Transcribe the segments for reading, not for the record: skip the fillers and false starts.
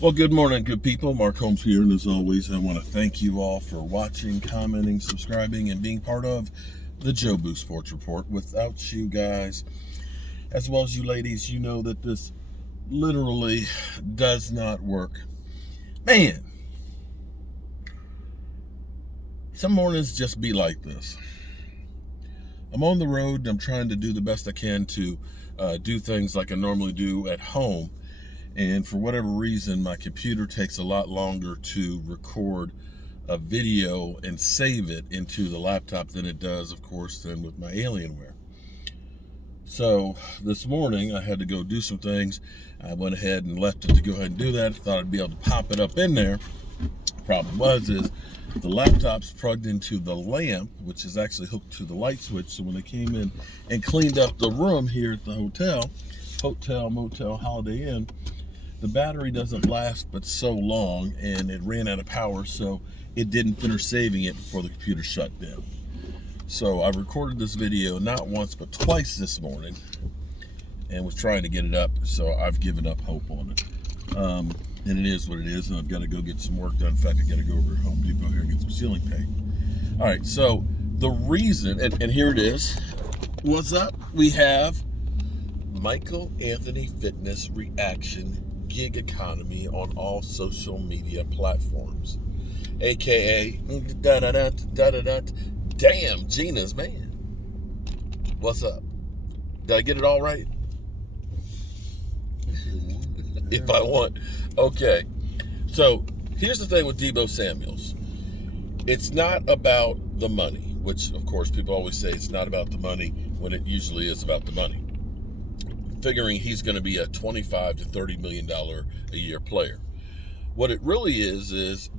Well, good morning, good people. Mark Holmes here, and as always, I want to thank you all for watching, commenting, subscribing, and being part of the Jobu Sports Report. Without you guys, as well as you ladies, you know that this literally does not work. Man, some mornings just be like this. I'm on the road, and I'm trying to do the best I can to do things like I normally do at home. And for whatever reason, my computer takes a lot longer to record a video and save it into the laptop than it does, of course, than with my Alienware. So this morning I had to go do some things. I went ahead and left it to go ahead and do that. I thought I'd be able to pop it up in there. The problem is the laptop's plugged into the lamp, which is actually hooked to the light switch. So when they came in and cleaned up the room here at the hotel, motel, Holiday Inn, the battery doesn't last but so long, and it ran out of power, so it didn't finish saving it before the computer shut down. So I recorded this video not once but twice this morning and was trying to get it up, so I've given up hope on it. And it is what it is, and I've got to go get some work done. In fact, I got to go over to Home Depot here and get some ceiling paint. All right, so the reason, and here it is. What's up? We have Michael Anthony Fitness Reaction Gig Economy on all social media platforms, aka damn Gina's man. What's up? Did I get it all right? If I want. Okay. So here's the thing with Deebo Samuels. It's not about the money, which of course people always say it's not about the money when it usually is about the money. Figuring he's going to be a $25 to $30 million a year player. What it really is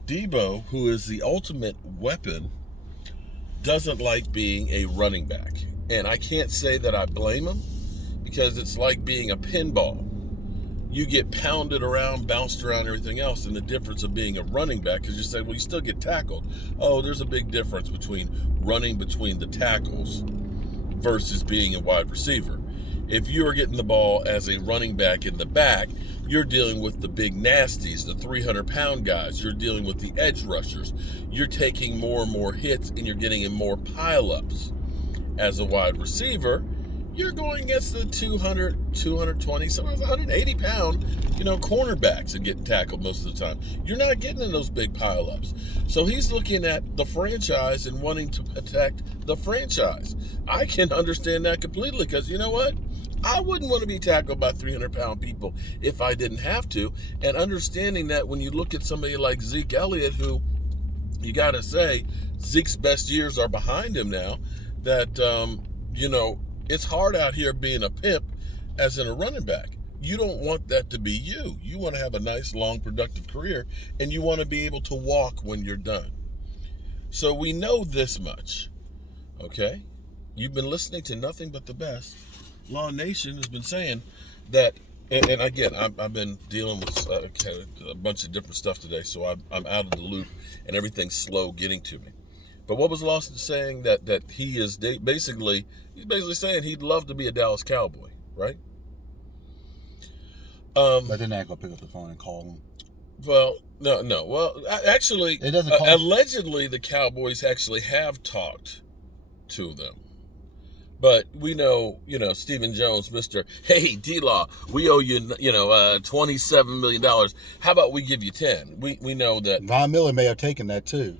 Deebo, who is the ultimate weapon, doesn't like being a running back. And I can't say that I blame him, because it's like being a pinball. You get pounded around, bounced around, everything else, and the difference of being a running back is you say, well, you still get tackled. Oh, there's a big difference between running between the tackles versus being a wide receiver. If you are getting the ball as a running back in the back, you're dealing with the big nasties, the 300-pound guys. You're dealing with the edge rushers. You're taking more and more hits, and you're getting in more pile-ups. As a wide receiver, you're going against the 200, 220, sometimes 180-pound, cornerbacks and getting tackled most of the time. You're not getting in those big pile-ups. So he's looking at the franchise and wanting to protect the franchise. I can understand that completely, because you know what? I wouldn't want to be tackled by 300-pound people if I didn't have to. And understanding that when you look at somebody like Zeke Elliott, who you got to say Zeke's best years are behind him now, that, it's hard out here being a pimp as in a running back. You don't want that to be you. You want to have a nice, long, productive career, and you want to be able to walk when you're done. So we know this much, okay? You've been listening to nothing but the best. Law Nation has been saying that, and again, I've been dealing with a bunch of different stuff today, so I'm out of the loop, and everything's slow getting to me. But what was Lawson saying? That he is basically saying he'd love to be a Dallas Cowboy, right? But then I go pick up the phone and call him. Well, no. Well, actually, it doesn't cost. Allegedly, the Cowboys actually have talked to them. But we know, Stephen Jones, hey, D-Law, we owe you, $27 million. How about we give you 10? We know that. Von Miller may have taken that too.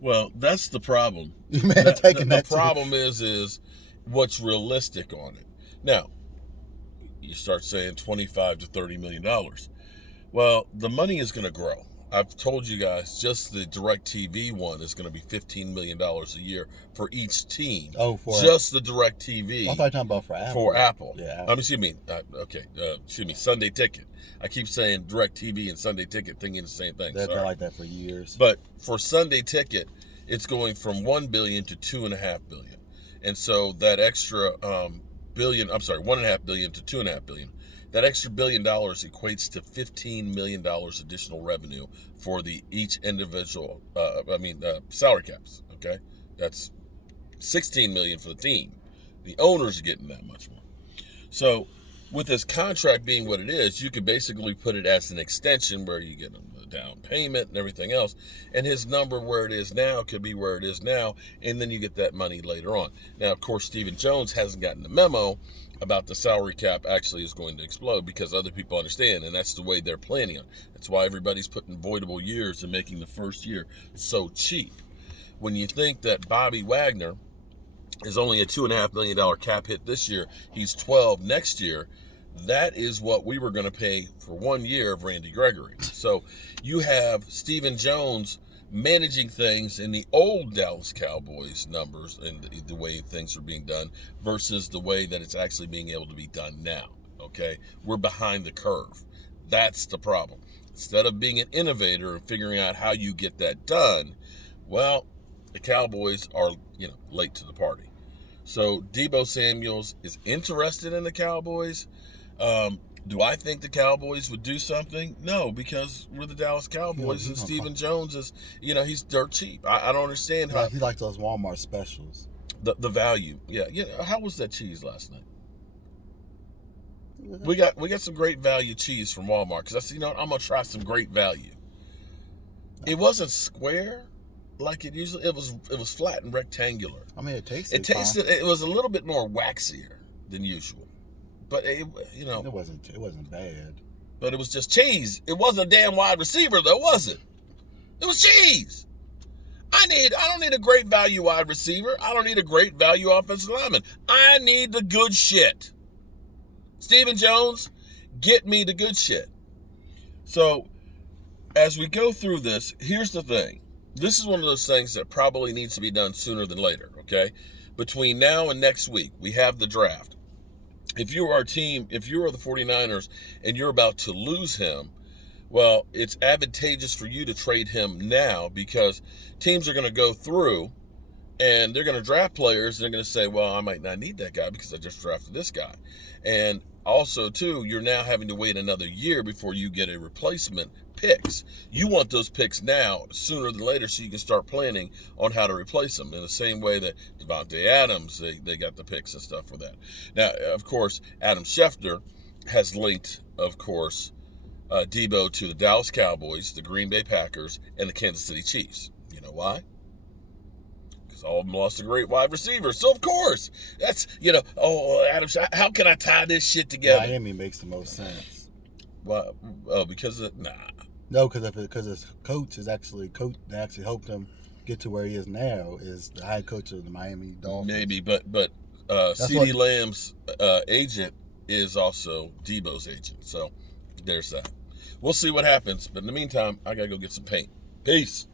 Well, that's the problem. You may have taken that too. The problem is what's realistic on it. Now, you start saying $25 to $30 million. Well, the money is going to grow. I've told you guys, just the DirecTV one is going to be $15 million a year for each team. Oh, for just the DirecTV. I thought you were talking about for Apple. For Apple. Yeah. Excuse me, Sunday Ticket. I keep saying DirecTV and Sunday Ticket, thinking the same thing. They've been like that for years. But for Sunday Ticket, it's going from $1 billion to $2.5 billion, and so that extra $1.5 billion to $2.5 billion. That extra $1 billion equates to $15 million additional revenue for each individual. Salary caps. Okay, that's $16 million for the team. The owners are getting that much more. So with his contract being what it is, you could basically put it as an extension where you get him the down payment and everything else, and his number where it is now could be where it is now, and then you get that money later on. Now, of course, Stephen Jones hasn't gotten the memo about the salary cap actually is going to explode, because other people understand, and that's the way they're planning on. That's why everybody's putting voidable years and making the first year so cheap. When you think that Bobby Wagner is only a $2.5 million cap hit this year, he's 12 next year, that is what we were going to pay for 1 year of Randy Gregory. So you have Stephen Jones managing things in the old Dallas Cowboys numbers and the way things are being done versus the way that it's actually being able to be done now. Okay, we're behind the curve. That's the problem. Instead of being an innovator and figuring out how you get that done, well, the Cowboys are, late to the party. So Deebo Samuels is interested in the Cowboys. Do I think the Cowboys would do something? No, because we're the Dallas Cowboys, and Stephen Jones is, he's dirt cheap. I don't understand how. He likes those Walmart specials. The value, yeah. How was that cheese last night? We got some great value cheese from Walmart, because I said, I'm gonna try some great value. It wasn't square like it usually. It was flat and rectangular. I mean, it tasted. It was a little bit more waxier than usual. But it wasn't bad. But it was just cheese. It wasn't a damn wide receiver though, was it? It was cheese. I don't need a great value wide receiver. I don't need a great value offensive lineman. I need the good shit. Stephen Jones, get me the good shit. So as we go through this, here's the thing. This is one of those things that probably needs to be done sooner than later, okay? Between now and next week, we have the draft. If you are our team, if you are the 49ers and you're about to lose him, well, it's advantageous for you to trade him now, because teams are going to go through and they're going to draft players and they're going to say, well, I might not need that guy because I just drafted this guy. And also, too, you're now having to wait another year before you get a replacement picks. You want those picks now, sooner than later, so you can start planning on how to replace them in the same way that Devontae Adams, they got the picks and stuff for that. Now, of course, Adam Schefter has linked, of course, Deebo to the Dallas Cowboys, the Green Bay Packers, and the Kansas City Chiefs. You know why? Because all of them lost a great wide receiver. So, of course, that's, Adam, how can I tie this shit together? Miami makes the most sense. Well, oh, because No, because his coach actually helped him get to where he is now, is the head coach of the Miami Dolphins. Maybe, but CeeDee Lamb's agent is also Deebo's agent. So there's that. We'll see what happens. But in the meantime, I got to go get some paint. Peace.